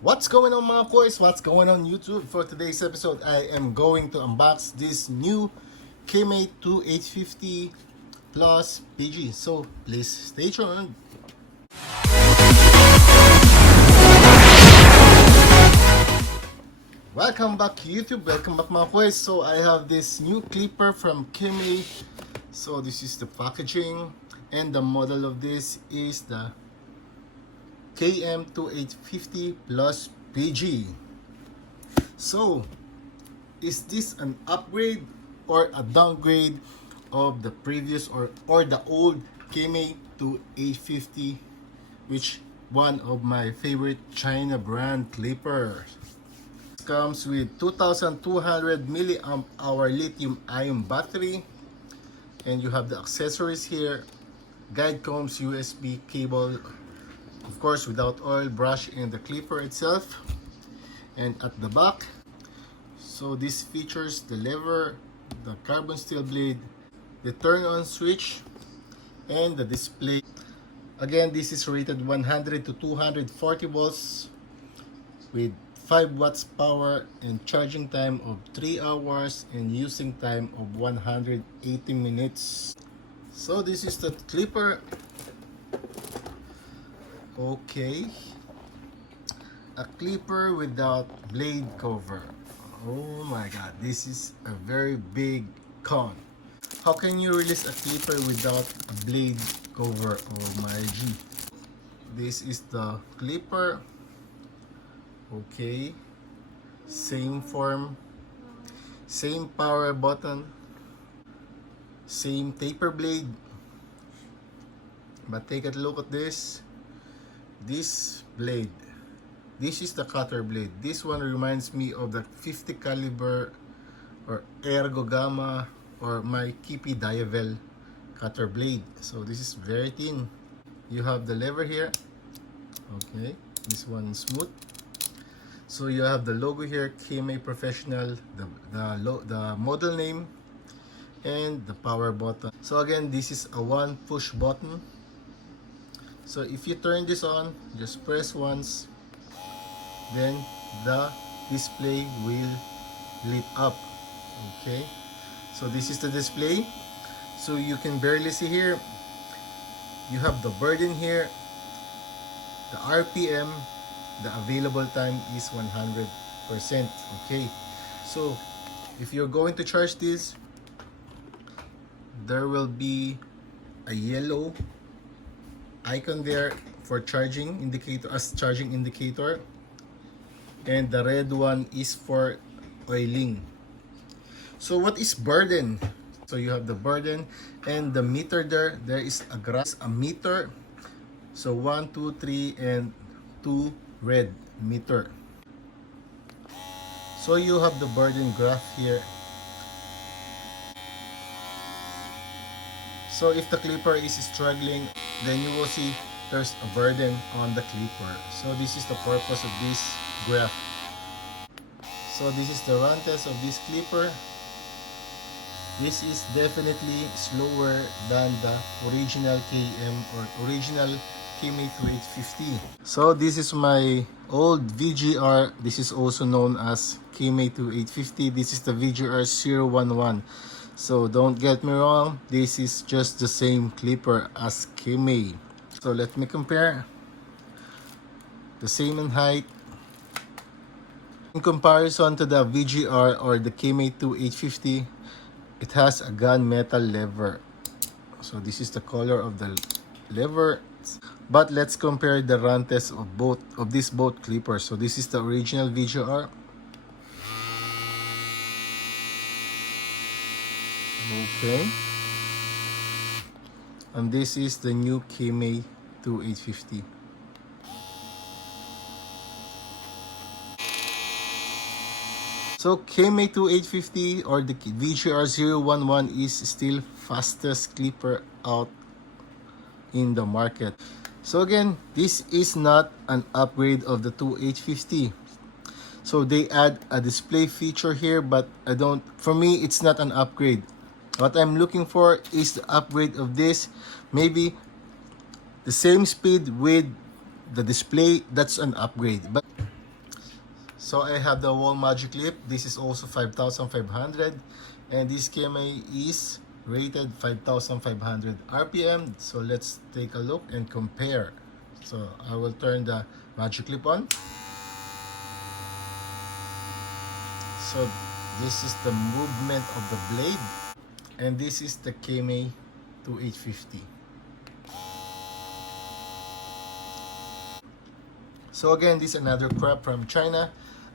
What's going on mga boys? What's going on YouTube? For today's episode, I am going to unbox this new Kemei 2850 plus PG. So please stay tuned. Welcome back YouTube. Welcome back mga boys. So I have this new clipper from Kemei. So this is the packaging, and the model of this is the KM 2850 plus PG. So, is this an upgrade or a downgrade of the previous or the old Kemei 2850, which one of my favorite China brand clippers? Comes with 2200 milliamp hour lithium ion battery, and you have the accessories here: guide combs, USB cable, of course without oil, brush, and the clipper itself. And at the back, so this features the lever, the carbon steel blade, the turn on switch, and the display. Again, this is rated 100 to 240 volts with 5 watts power and charging time of 3 hours and using time of 180 minutes. So this is the clipper. Okay, a clipper without blade cover. Oh my god, this is a very big con. How can you release a clipper without a blade cover? Oh my g. This is the clipper. Okay, same form, same power button, same taper blade. But take a look at this blade. This is the cutter blade. This one reminds me of the 50 caliber or Ergo Gamma or my Kipi Diavel cutter blade. So this is very thin. You have the lever here. Okay, this one is smooth. So you have the logo here, Kemei Professional, the model name, and the power button. So again, this is a one push button. So if you turn this on, just press once, then the display will lit up. Okay, so this is the display. So you can barely see here. You have the burden here, the RPM, the available time is 100%. Okay, so if you're going to charge this, there will be a yellow icon there for charging indicator, as charging indicator, and the red one is for oiling. So what is burden? So you have the burden and the meter there. There is a meter. So 1, 2, 3, and 2 red meter. So you have the burden graph here. So if the clipper is struggling, then you will see there's a burden on the clipper. So this is the purpose of this graph. So this is the run test of this clipper. This is definitely slower than the original KM or original Kemei 2850. So this is my old VGR. This is also known as Kemei 2850. This is the VGR 011. So don't get me wrong, this is just the same clipper as Kemei. So let me compare. The same in height. In comparison to the VGR or the Kemei 2850, it has a gunmetal lever. So this is the color of the lever. But let's compare the run test of these both clippers. So this is the original VGR. Okay, and this is the new Kemei 2850. So Kemei 2850 or the VGR 011 is still fastest clipper out in the market. So again, this is not an upgrade of the 2850. So they add a display feature here, but for me it's not an upgrade. What I'm looking for is the upgrade of this. Maybe the same speed with the display, that's an upgrade. But So I have the Wahl magic clip. This is also 5,500, and this Kemei is rated 5,500 RPM. So let's take a look and compare. So I will turn the magic clip on. So this is the movement of the blade, and this is the Kemei 2850. So again, this is another crap from China.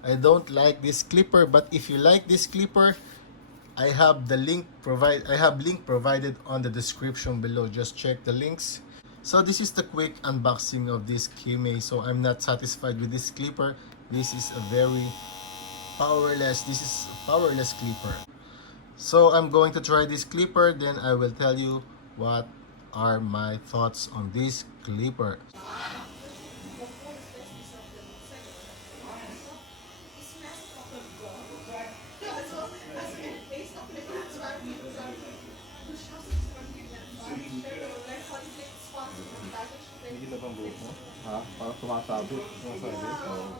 I don't like this clipper, but if you like this clipper, I have link provided on the description below. Just check the links. So this is the quick unboxing of this Kemei. So I'm not satisfied with this clipper. This is a very powerless clipper. So I'm going to try this clipper, then I will tell you what are my thoughts on this clipper. Nakikita pang buhok mo? Ha? Parang sumasabit. Sumasabit? Oo.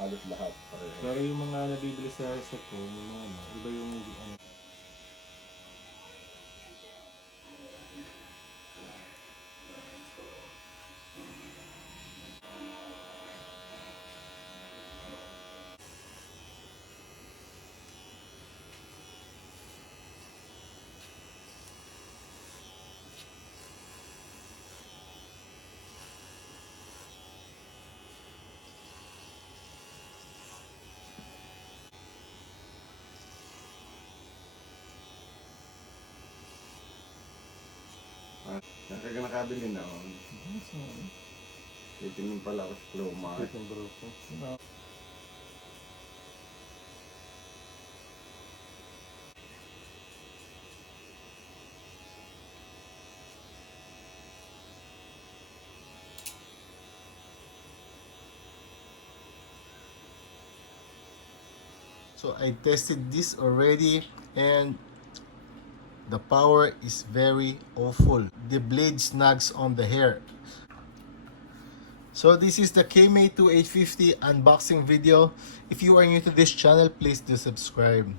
Halos lahat. Pero yung mga nabibili sa set ko, yung mga ano, iba yung ano. Nakaga nakabili na ako. Titingin pala ako sa Wmark. So I tested this already, and the power is very awful. The blade snags on the hair. So this is the Kemei 2850 unboxing video. If you are new to this channel, please do subscribe.